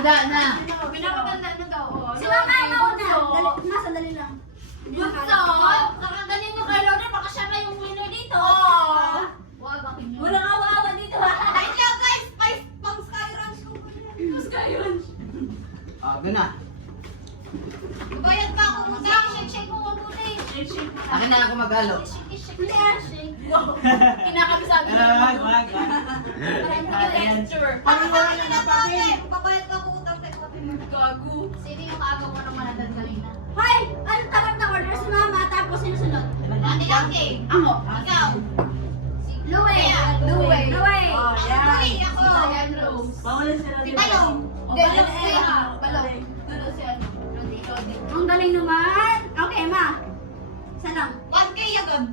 handa na. Pinapaganda na daw. Si Mama mauna. Sandali lang. Bunso! Nakagaling yung kay Lord, baka siya na yung winner dito. Wag akin yun. Walang awa-awa dito ha. Thank you guys! Pang Sky Ranch ko. Sky Ranch. Doon na. Bayad pa ako muna. Shake mo muna eh. Akin na ako mag-alo. Shake. Kinakabisabi ko. Wag. Texture. Pag-iwala na ng papel. Pabayad ka ako utang kay papel. Gago. Sino yung agaw mo ng manandan kanina? Hoy! Ano tapat na order si Mama tapos sinusunod? Ate. Ako. Ikaw. Luway! Luway. Luway! Ako. Ayan, Rose. Si Balong. Balong. Dulo si ano. Rodi. Ang galing naman! Okay, Ma. Salang. 1K agad.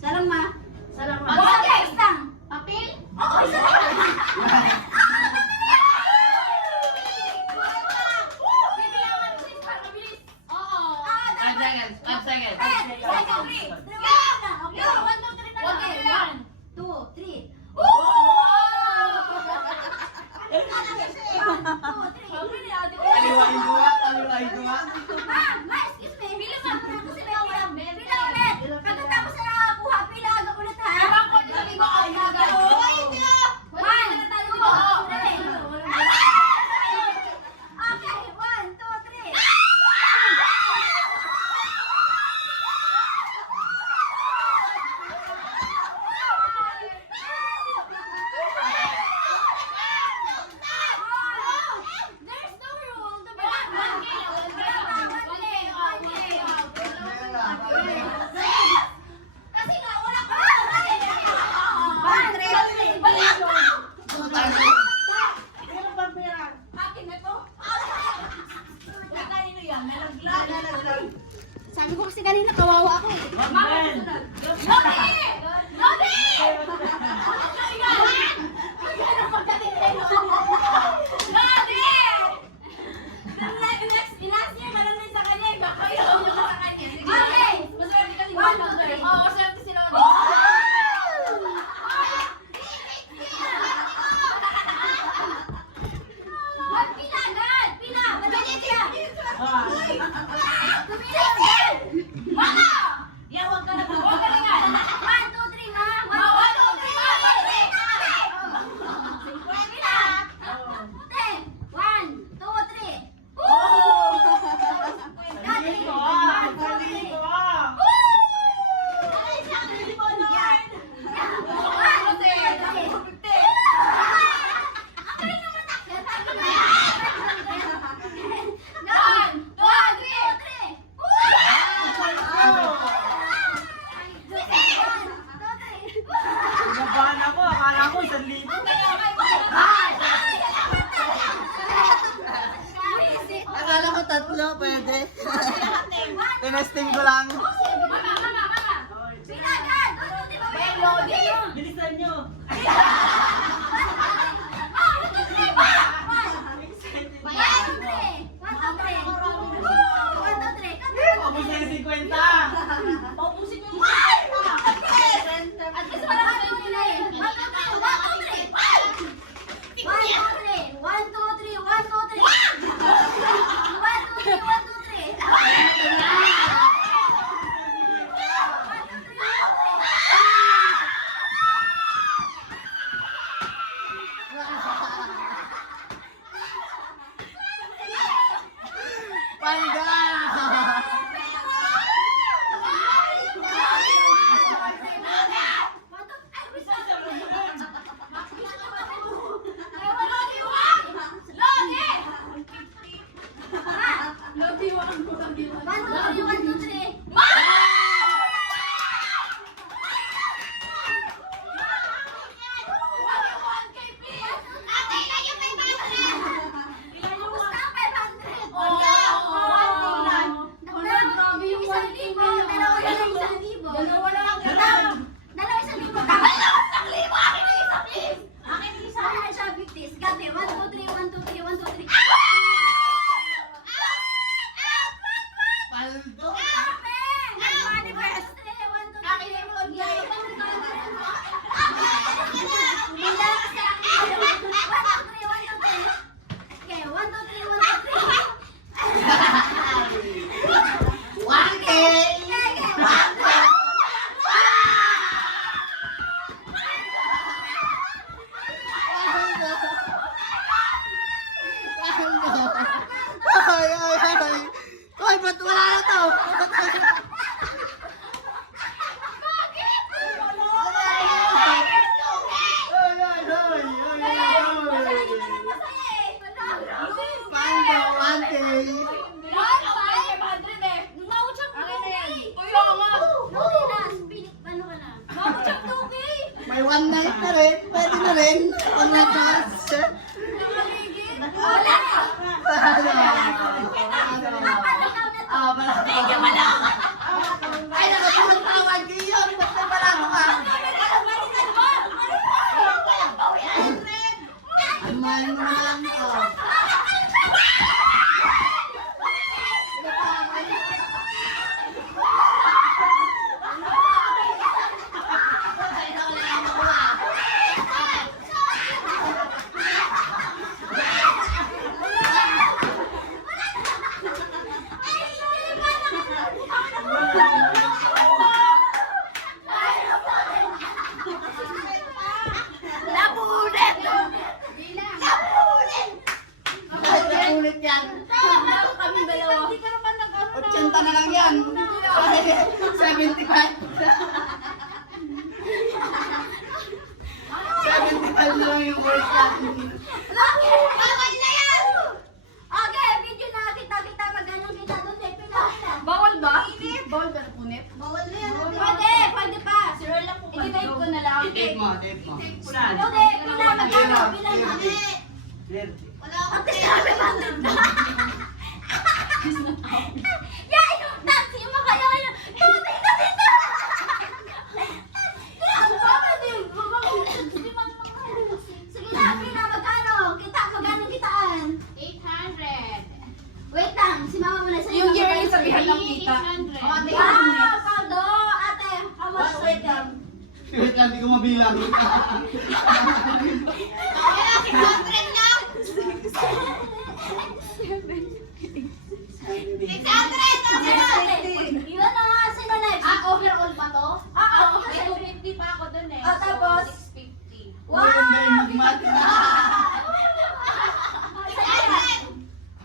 Salang, Ma. Salang. Okay, isang. Papel? Oo, isa lang. Oo. 5 seconds. 5 seconds. Taliwain ko nga. Taliwain ko nga. Sabi ko kasi kanina kawawa ako eh. Kinabahan ako. Akala ko 1,000. Akala ko 3, pwede. Tinesting ko lang. Bilisan nyo. Ubus na yung 50. Paldo. May one night na rin. Pwede na rin. One night na rin. Ay, nakatawag ko yun. Basta malaro ka. Ang mahal mo naman. Ulit yan. 80 na lang yan. 75. 75 na lang yung worst yan. Bawal ba? Bawal ba punit? Pwede pa. I-tape ko na lang. Tape mo, tape mo. Saan? Ate, sabi ba yeah, yung taxi mo kayo yun. Tunay na dito. Sige na, Pina, magkano? Magkano kitaan? 800. Wait lang, si mama mo na sa'yo. Yung yearly sabihan ng kita. 800. Wow, Paldo! Ate, how much? Wait lang. Wait lang, di ko mabilang. Yun na nga, sino next? Overall ba to? Okay. May 250 pa ako dun eh. Ah, tapos? So, 650. Maganda yung magmati na.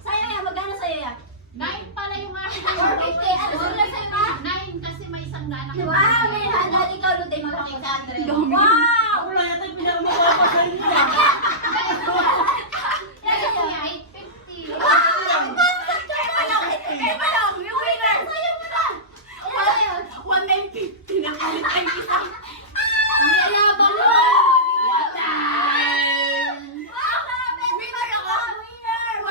Sa'yo yan, magkano sa'yo yan? 9 pala yung akin. 450. Ano sila sa'yo ba? 9 kasi may isang daan ako. Ah, may handal. Ikaw, Luday, magkano? 600. Wow! Ako lang yata yung pinakamagawa pa sa inyo. Yan sa'yo. 850. Wow! Eh, malong, yung winner! Sa'yo mo na! Ilan sa'yo? 1,950 na kalit ay isa. Ang yayabang mo! What time? Wow! Winner ako! Winner!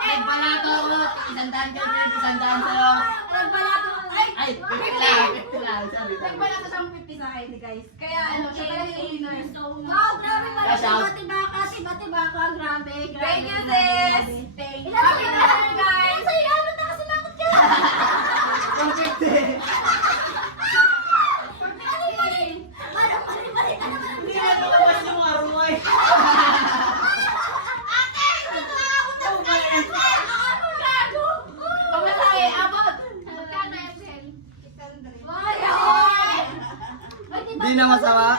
Nagbalato ako. Isandaan ka din, isandaan sa'yo. Nagbalato! Ay! Ay, 50 lang, 50 lang. Sorry, sorry. Nagbala ko siyang 50 sa akin, guys. Kaya ano, siya pala yung winner. Wow, grabe pala. Cash out. Tiba-tiba ka. Grabe, grabe. Thank you, grabe, sis! grabe. Thank you. Ilan sa'yo na, guys? Ilan sa'yo? Ano na kasi bakit ka? 150. Mali ka naman ang Hindi na lumabas yung aruay. Ate! Nakakapunta ko kayo ate! Ako gago! Pamasahe, abot! Magkano Excel? Ay, ay! Di na masama?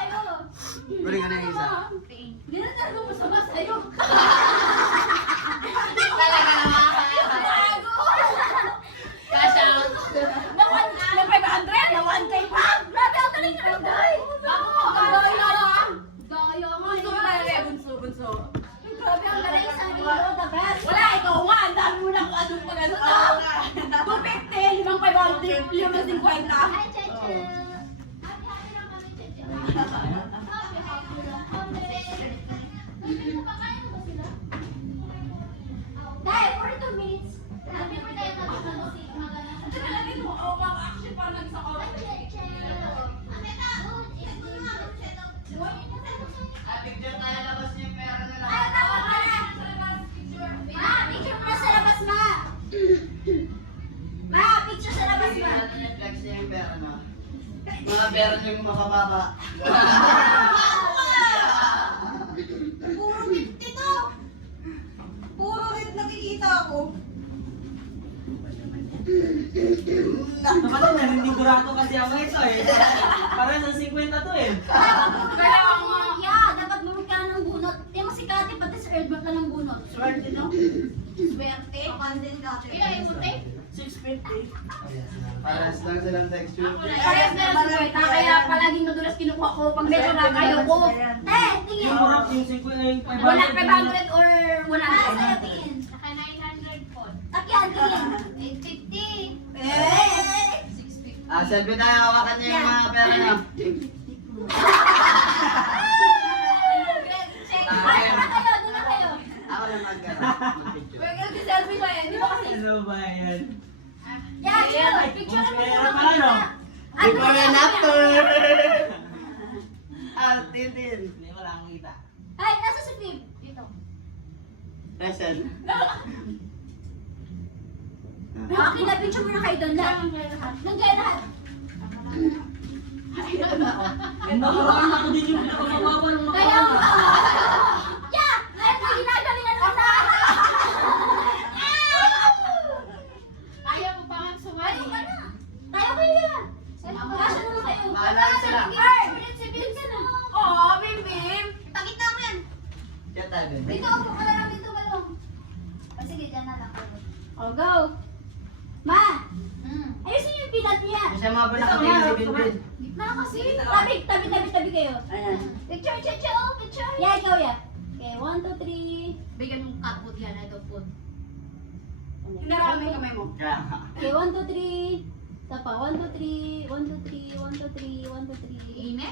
Guling ka na yung isa. Di na talaga masama sa'yo. Talaga naman. Gago! Cash out. Na 500? Na 1K pa? Grabe, ang galing ka ng day! Gagawin na lang. Daya mo. Bunso ba tayo? Bunso. Grabe, ang galing sa iyo. The best. Wala, ikaw nga. Ang dami mo na kung anong pag-ano. 250, 500, 50. Hi, Cheche. Happy lang kami, Cheche. Happy lang kami. Sabi mo, kakain mo ba sila? Day, 42 minutes. Happy birthday ka sa si Magana. Actually, parang nag-isang oras. Picture tayo, labas niyo yung pera na lang. Ay, tawa ka na. Ma, picture mo na sa labas, ma. Ma, picture sa labas, ma. Flex niya yung pera na. Mga pera niyo yung makababa. Puro 50 to. Puro red nakikita ako. Naman na, nanisigurado kasi ako ito eh. Para sa 50 to eh. Kaya nga. Yeah, dapat bumig ka ng bunot. Di mo si Kati, pati sa Earthmark ka ng bunot. Swerte, no? Swerte. Kapandin ka, Ilan yung munti? 650. Paras lang silang texture. Parehas na lang 50, kaya palaging madulas kinukuha ko pag medyo nakayo ko. Tingin. Yung harap yung 50 yung 500. Wala 500 or Wala 100. sa'yo, tingin. Naka 900 po. Taki yan, tingin. 850. Ah, selfie tayo. Hawakan niyo yung mga pera niyo. Ay, doon na kayo. Ako lang mag-picture. Pwede nag-selfie ba yan? Di ba kasi? Ano ba yan? Yan, picture mo Pera na. pa ano? Before and after! Ah, tin. Hindi ko lang kita. Ay, nasa si Pim. Dito. Present. Okay na, picture mo na kayo doon lang. Nandiyan lahat. Ang nakaraan ako din yung pinakababa ng mga Kaya, yeah! Ay, may ginagalingan mo na. Ayaw mo pa nga sumali. Ayaw ka na. Tayo kayo yan. Kasya naman kayo. Maalala sila. Ay, si Pim ka na. Oo, Bim. Pakita mo yan. Diyan tayo, bebe. Dito ako, wala lang dito malong. Sige, dyan na lang. Oh, go. Ma! Ayusin niyo yung pilat niya. Kasi mga balik ako si Binbin. Gitna kasi. Tabi kayo. Ayan. Picture. Yeah, ikaw ya. Okay, 1, 2, 3. Bigyan mong kaput yan. Ito po. Hinarangan mo yung kamay mo. Kaya. Okay, 1, 2, 3. Tapa, 1, 2, 3. 1, 2, 3. 1, 2, 3. 1, 2, 3. Ine?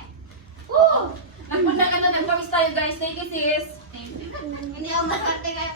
Oo! Nagpunta ka na. Nagpamis tayo guys. Thank you sis. Hindi ako masarte kayo